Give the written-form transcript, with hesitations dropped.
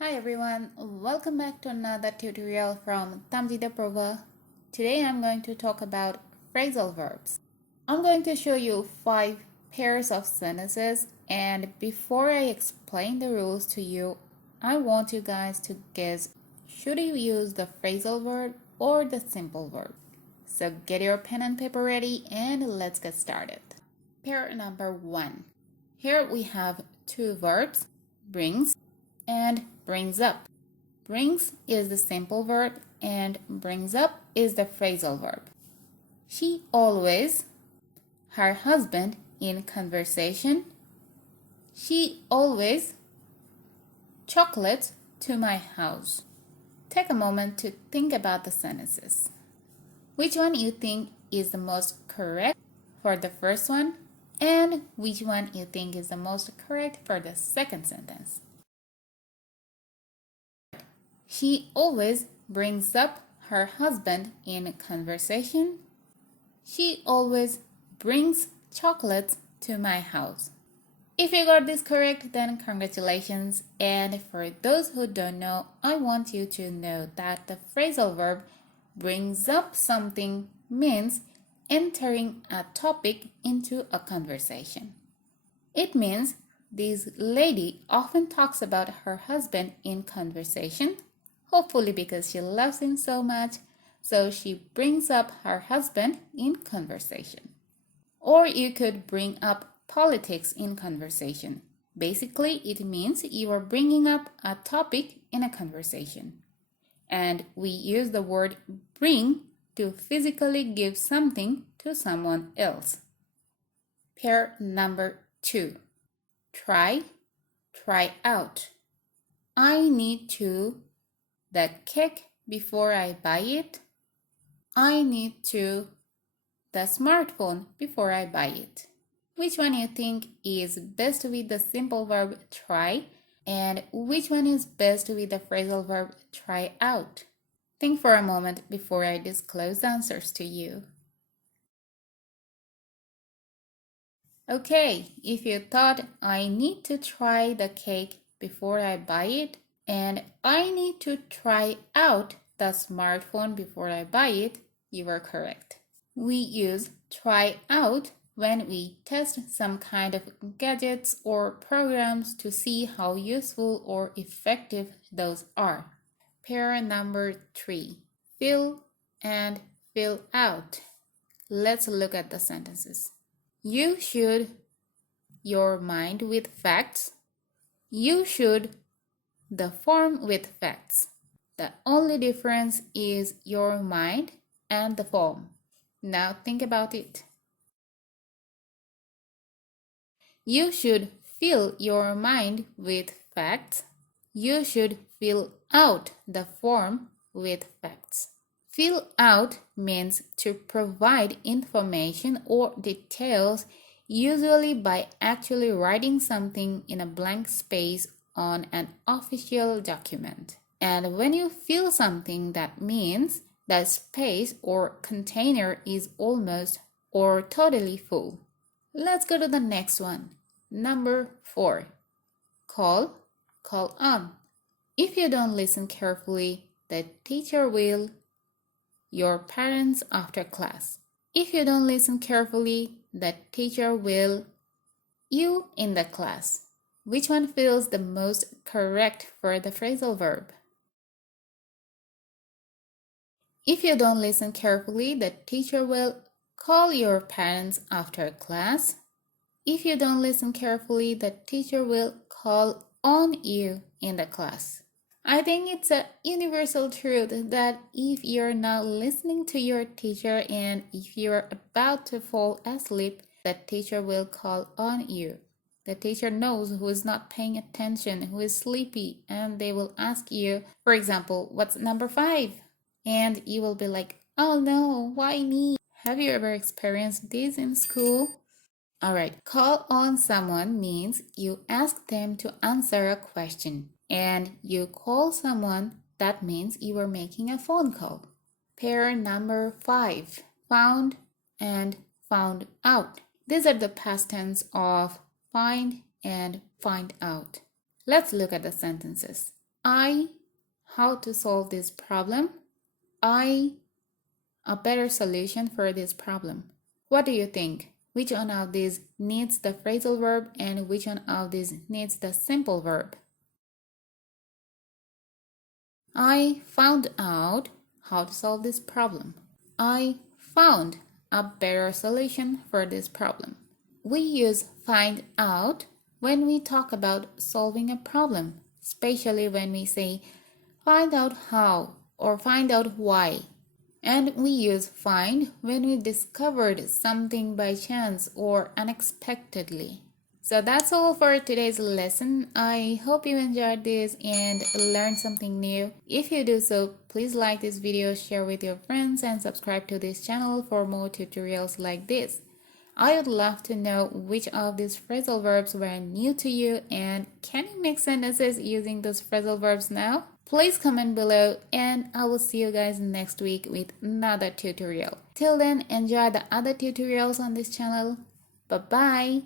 Hi everyone, welcome back to another tutorial from Tamjida Prova. Today I'm going to talk about phrasal verbs. I'm going to show you 5 pairs of sentences, and before I explain the rules to you, I want you guys to guess, should you use the phrasal verb or the simple verb? So get your pen and paper ready and let's get started. Pair number 1. Here we have 2 verbs, brings and brings up. Brings is the simple verb and brings up is the phrasal verb. She always, her husband in conversation. She always chocolates to my house. Take a moment to think about the sentences. Which one you think is the most correct for the first one, and which one you think is the most correct for the second sentence? She always brings up her husband in conversation. She always brings chocolates to my house. If you got this correct, then congratulations. And for those who don't know, I want you to know that the phrasal verb brings up something means entering a topic into a conversation. It means this lady often talks about her husband in conversation, hopefully because she loves him so much, so she brings up her husband in conversation. Or you could bring up politics in conversation. Basically, it means you are bringing up a topic in a conversation. And we use the word bring to physically give something to someone else. Pair number 2. Try out. I need to the cake before I buy it. I need to the smartphone before I buy it. Which one you think is best with the simple verb try, and which one is best with the phrasal verb try out? Think for a moment before I disclose the answers to you. Okay, if you thought I need to try the cake before I buy it, and I need to try out the smartphone before I buy it, you are correct. We use try out when we test some kind of gadgets or programs to see how useful or effective those are. Pair number 3. Fill and fill out. Let's look at the sentences. You should your mind with facts. You should the form with facts. The only difference is your mind and the form. Now think about it. You should fill your mind with facts. You should fill out the form with facts. Fill out means to provide information or details, usually by actually writing something in a blank space on an official document. And when you fill something, that means the space or container is almost or totally full. Let's go to the next one. Number 4. Call on. If you don't listen carefully, the teacher will your parents after class. If you don't listen carefully, the teacher will you in the class. Which one feels the most correct for the phrasal verb? If you don't listen carefully, the teacher will call your parents after class. If you don't listen carefully, the teacher will call on you in the class. I think it's a universal truth that if you're not listening to your teacher and if you're about to fall asleep, the teacher will call on you. The teacher knows who is not paying attention, who is sleepy, and they will ask you, for example, what's number 5? And you will be like, oh no, why me? Have you ever experienced this in school? Alright, call on someone means you ask them to answer a question. And you call someone, that means you are making a phone call. Pair number 5. Found and found out. These are the past tense of find and find out. Let's look at the sentences. I, how to solve this problem. I, a better solution for this problem. What do you think? Which one of these needs the phrasal verb and which one of these needs the simple verb? I found out how to solve this problem. I found a better solution for this problem. We use find out when we talk about solving a problem, especially when we say find out how or find out why. And we use find when we discovered something by chance or unexpectedly. So that's all for today's lesson. I hope you enjoyed this and learned something new. If you do so, please like this video, share with your friends, and subscribe to this channel for more tutorials like this. I would love to know which of these phrasal verbs were new to you, and can you make sentences using those phrasal verbs now? Please comment below, and I will see you guys next week with another tutorial. Till then, enjoy the other tutorials on this channel. Bye bye.